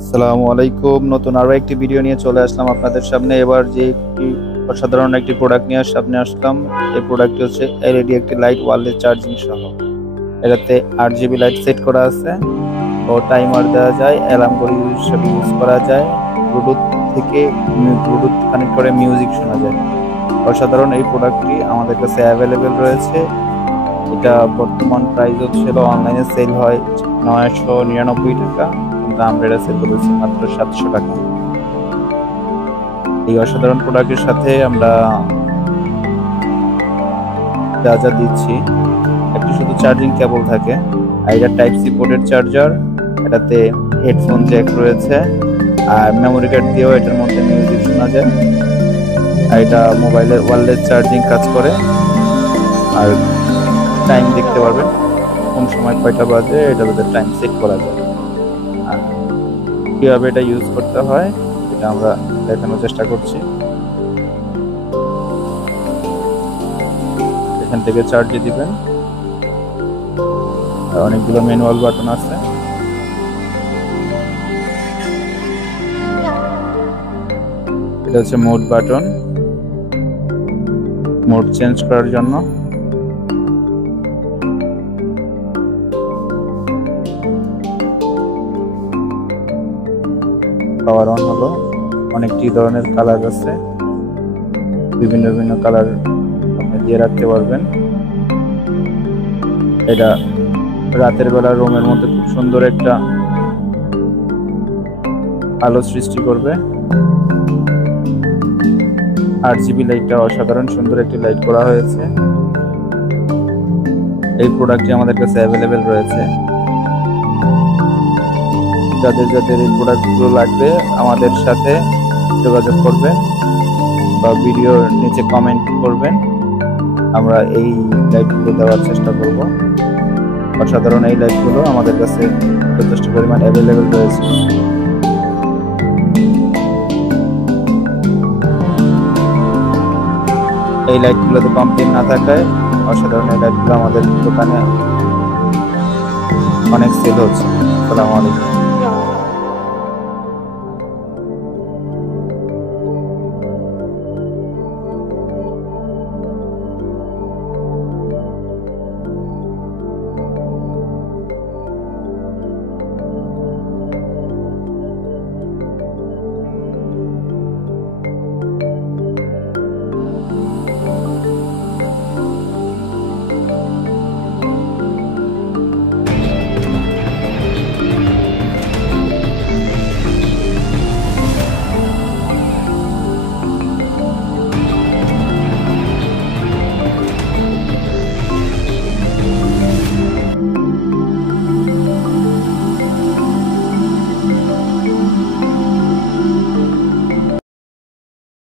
আসসালামু আলাইকুম। নতুন আরো একটি ভিডিও নিয়ে চলে আসলাম আপনাদের সামনে। এবার যে একটি অসাধারণ একটি প্রোডাক্ট নিয়ে সামনে আসলাম। এই প্রোডাক্টটি হচ্ছে এলইডি একটি লাইট, ওয়্যারলেস চার্জিং সহ। এটাতে 8 জিবি লাইট সেট করা আছে ও টাইমার দেওয়া যায়, অ্যালার্ম ঘড়ি হিসেবে ইউজ করা যায়। ব্লুটুথ থেকে ব্লুটুথ কানেক্ট করে মিউজিক শোনা যায়। অসাধারণ এই প্রোডাক্টটি আমাদের কাছে অ্যাভেলেবেল রয়েছে। এটা বর্তমান প্রাইস হচ্ছিল, অনলাইনে সেল হয় 999 টাকা, কিন্তু আমরা এটা সেল করেছি মাত্র 700 টাকা। এই অসাধারণ প্রোডাক্টের সাথে আমরা যা যা দিচ্ছি, একটি শুধু চার্জিং কেবল থাকে, আর এটা টাইপ সি পোর্টের চার্জার। এটাতে হেডফোন জ্যাক রয়েছে, আর মেমোরি কার্ড দিয়েও এটার মধ্যে মিউজিক শোনা যায়। আর এটা মোবাইলের ওয়্যারলেস চার্জিং কাজ করে, আর টাইম দেখতে পারবেন কোন সময় কয়টা বাজে, এটা টাইম সেট করা যায়। আর কিভাবে এটা ইউজ করতে হয় এটা আমরা দেখানোর চেষ্টা করছি। এখান থেকে চার্জে দিবেন, আর অনেকগুলো ম্যানুয়াল বাটন আছে। এটা হচ্ছে মোড বাটন, মোড চেঞ্জ করার জন্য। পাওয়ার অন হলো। অনেকটি ধরনের কালার আছে, বিভিন্ন বিভিন্ন কালার আপনি দিয়ে রাখতে পারবেন। এটা রাতের বেলা রুমের মধ্যে খুব সুন্দর একটা আলো সৃষ্টি করবে। 8 জিবি লাইটটা অসাধারণ সুন্দর একটি লাইট করা হয়েছে। এই প্রোডাক্টটি আমাদের কাছে অ্যাভেলেবেল রয়েছে। যাদের যাদের এই প্রোডাক্টগুলো লাগবে আমাদের সাথে যোগাযোগ করবেন বা ভিডিওর নিচে কমেন্ট করবেন, আমরা এই লাইটগুলো দেওয়ার চেষ্টা করব। অসাধারণ এই লাইটগুলো আমাদের কাছে যথেষ্ট পরিমাণ অ্যাভেলেবেল রয়েছে। এই লাইটগুলোতে কমপ্লেন না থাকায় অসাধারণ এই লাইটগুলো আমাদের দোকানে অনেক সেল হচ্ছে। আসসালামু আলাইকুম।